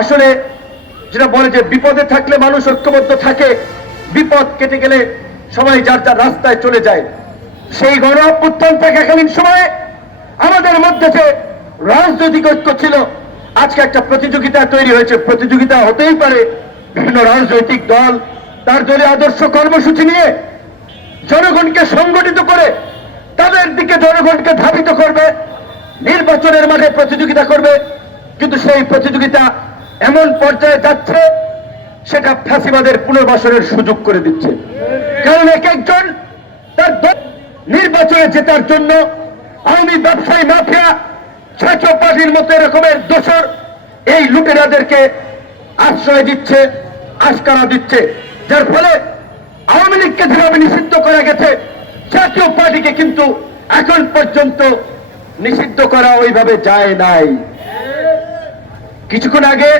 আসলে যেটা বলে যে বিপদে থাকলে মানুষ ঐক্যবদ্ধ থাকে, বিপদ কেটে গেলে সবাই যার যার রাস্তায় চলে যায়। সেই গণ অভ্যুত্থান থাকাকালীন সময়ে আমাদের মধ্যে যে রাজনৈতিক ঐক্য ছিল, আজকে একটা প্রতিযোগিতা তৈরি হয়েছে। প্রতিযোগিতা হতেই পারে বিভিন্ন রাজনৈতিক দল তার দলীয় আদর্শ কর্মসূচি নিয়ে জনগণকে সংগঠিত করে তাদের দিকে জনগণকে ধাবিত করবে, নির্বাচনের মাঠে প্রতিযোগিতা করবে। কিন্তু সেই প্রতিযোগিতা এমন পর্যায়ে যাচ্ছে সেটা ফ্যাসিবাদের পুনর্বাসনের সুযোগ করে দিচ্ছে। কারণ এক একজন তার নির্বাচনে জেতার জন্য আওয়ামী ব্যবসায়ী মাফিয়া ছাত্র পার্টির মতো এরকমের দোসর এই লুটেরাদেরকে আশ্রয় দিচ্ছে, আশকারা দিচ্ছে, যার ফলে আওয়ামী লীগকে যেভাবে নিষিদ্ধ করা গেছে, জাতীয় পার্টিকে কিন্তু এখন পর্যন্ত নিষিদ্ধ করা ওইভাবে যায় নাই। কিছুক্ষণ আগে